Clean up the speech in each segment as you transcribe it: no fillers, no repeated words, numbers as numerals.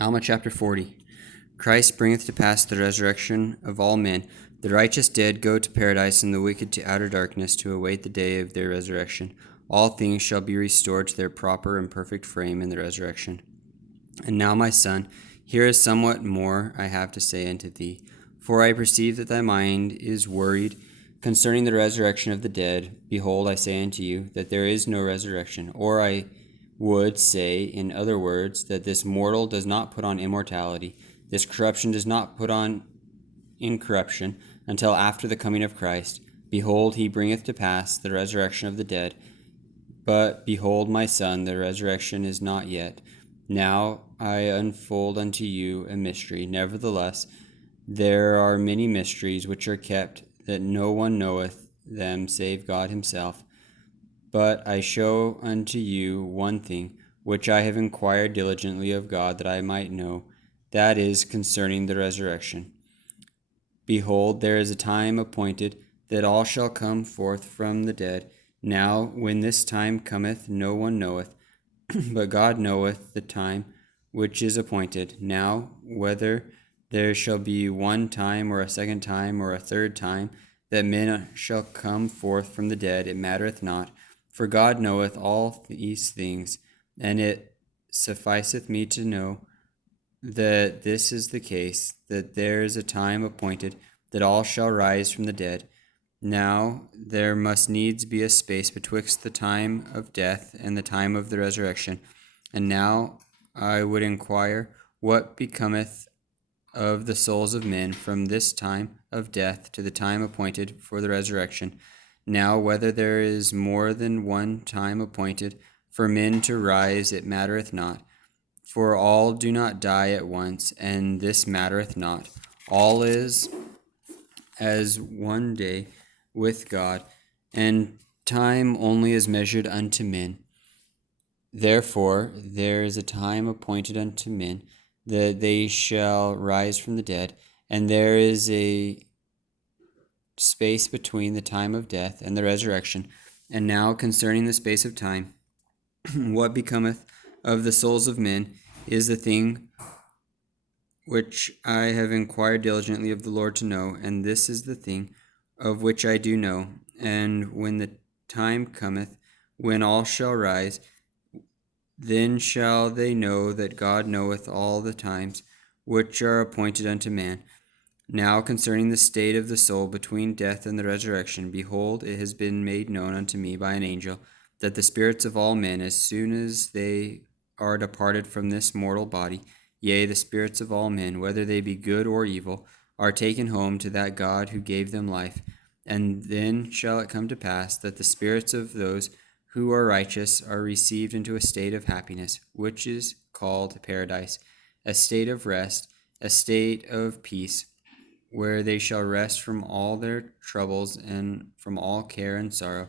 Alma chapter 40. Christ bringeth to pass the resurrection of all men. The righteous dead go to paradise, and the wicked to outer darkness, to await the day of their resurrection. All things shall be restored to their proper and perfect frame in the resurrection. And now, my son, here is somewhat more I have to say unto thee. For I perceive that thy mind is worried concerning the resurrection of the dead. Behold, I say unto you, that there is no resurrection. Or I would say, in other words, that this mortal does not put on immortality, this corruption does not put on incorruption, until after the coming of Christ. Behold, he bringeth to pass the resurrection of the dead. But behold, my son, the resurrection is not yet. Now I unfold unto you a mystery. Nevertheless, there are many mysteries which are kept, that no one knoweth them save God himself. But I show unto you one thing, which I have inquired diligently of God, that I might know, that is, concerning the resurrection. Behold, there is a time appointed, that all shall come forth from the dead. Now, when this time cometh, no one knoweth, but God knoweth the time which is appointed. Now, whether there shall be one time, or a second time, or a third time, that men shall come forth from the dead, it mattereth not. For God knoweth all these things, and it sufficeth me to know that this is the case, that there is a time appointed that all shall rise from the dead. Now there must needs be a space betwixt the time of death and the time of the resurrection. And now I would inquire what becometh of the souls of men from this time of death to the time appointed for the resurrection. Now whether there is more than one time appointed for men to rise, it mattereth not. For all do not die at once, and this mattereth not. All is as one day with God, and time only is measured unto men. Therefore there is a time appointed unto men, that they shall rise from the dead, and there is a space between the time of death and the resurrection. And now concerning the space of time, what becometh of the souls of men is the thing which I have inquired diligently of the Lord to know, and this is the thing of which I do know. And when the time cometh, when all shall rise, then shall they know that God knoweth all the times which are appointed unto man. Now concerning the state of the soul between death and the resurrection, behold, it has been made known unto me by an angel, that the spirits of all men, as soon as they are departed from this mortal body, yea, the spirits of all men, whether they be good or evil, are taken home to that God who gave them life. And then shall it come to pass that the spirits of those who are righteous are received into a state of happiness, which is called paradise, a state of rest, a state of peace, where they shall rest from all their troubles and from all care and sorrow.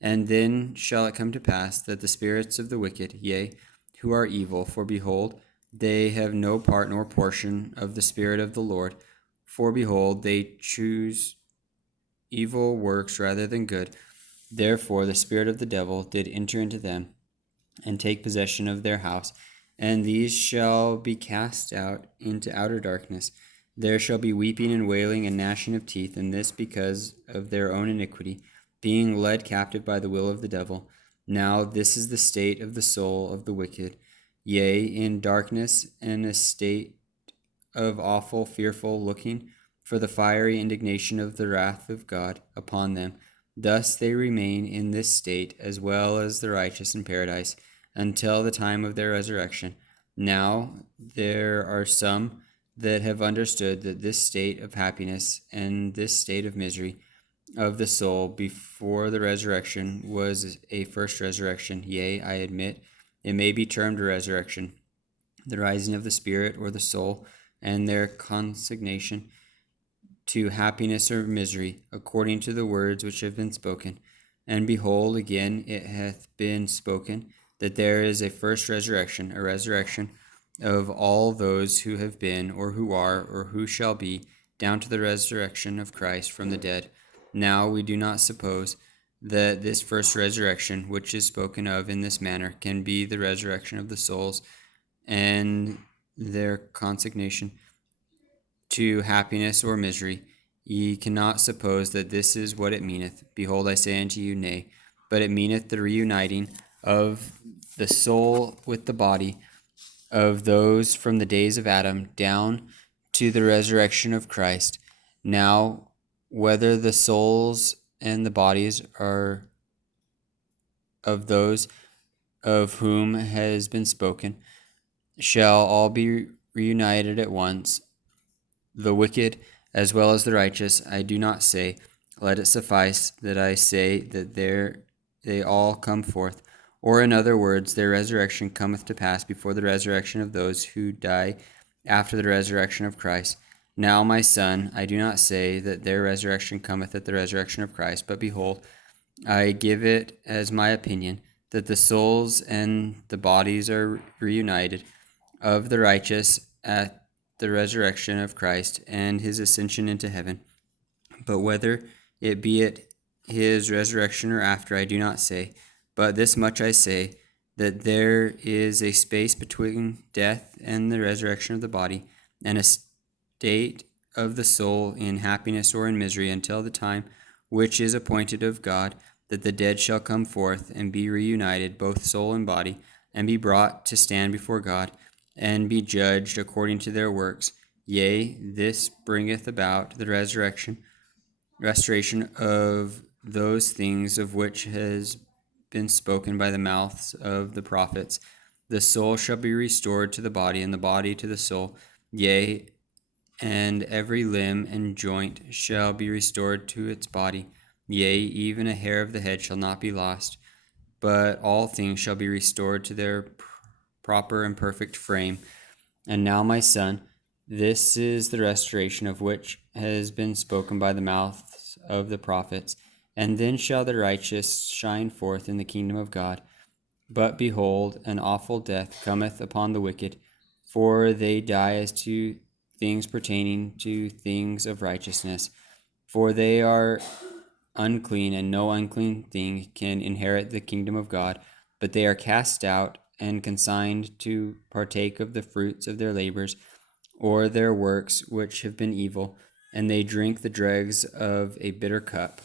And then shall it come to pass that the spirits of the wicked, yea, who are evil, for behold, they have no part nor portion of the Spirit of the Lord, for behold, they choose evil works rather than good. Therefore the spirit of the devil did enter into them, and take possession of their house, and these shall be cast out into outer darkness. There shall be weeping and wailing and gnashing of teeth, and this because of their own iniquity, being led captive by the will of the devil. Now this is the state of the soul of the wicked, yea, in darkness, and a state of awful, fearful looking for the fiery indignation of the wrath of God upon them. Thus they remain in this state, as well as the righteous in paradise, until the time of their resurrection. Now there are some that have understood that this state of happiness and this state of misery of the soul before the resurrection was a first resurrection. Yea, I admit, it may be termed a resurrection, the rising of the spirit or the soul, and their consignation to happiness or misery, according to the words which have been spoken. And behold, again it hath been spoken, that there is a first resurrection, a resurrection of all those who have been, or who are, or who shall be, down to the resurrection of Christ from the dead. Now we do not suppose that this first resurrection, which is spoken of in this manner, can be the resurrection of the souls, and their consignation to happiness or misery. Ye cannot suppose that this is what it meaneth. Behold, I say unto you, nay, but it meaneth the reuniting of the soul with the body of those from the days of Adam down to the resurrection of Christ. Now, whether the souls and the bodies are of those of whom has been spoken, shall all be reunited at once, the wicked as well as the righteous, I do not say. Let it suffice that I say that they all come forth. Or in other words, their resurrection cometh to pass before the resurrection of those who die after the resurrection of Christ. Now, my son, I do not say that their resurrection cometh at the resurrection of Christ, but behold, I give it as my opinion that the souls and the bodies are reunited of the righteous at the resurrection of Christ and his ascension into heaven. But whether it be at his resurrection or after, I do not say. But this much I say, that there is a space between death and the resurrection of the body, and a state of the soul in happiness or in misery, until the time which is appointed of God, that the dead shall come forth and be reunited, both soul and body, and be brought to stand before God, and be judged according to their works. Yea, this bringeth about the restoration of those things of which has been spoken by the mouths of the prophets. The soul shall be restored to the body, and the body to the soul. Yea, and every limb and joint shall be restored to its body. Yea, even a hair of the head shall not be lost, but all things shall be restored to their proper and perfect frame. And now, my son, this is the restoration of which has been spoken by the mouths of the prophets. And then shall the righteous shine forth in the kingdom of God. But behold, an awful death cometh upon the wicked, for they die as to things pertaining to things of righteousness. For they are unclean, and no unclean thing can inherit the kingdom of God, but they are cast out and consigned to partake of the fruits of their labors, or their works which have been evil, and they drink the dregs of a bitter cup.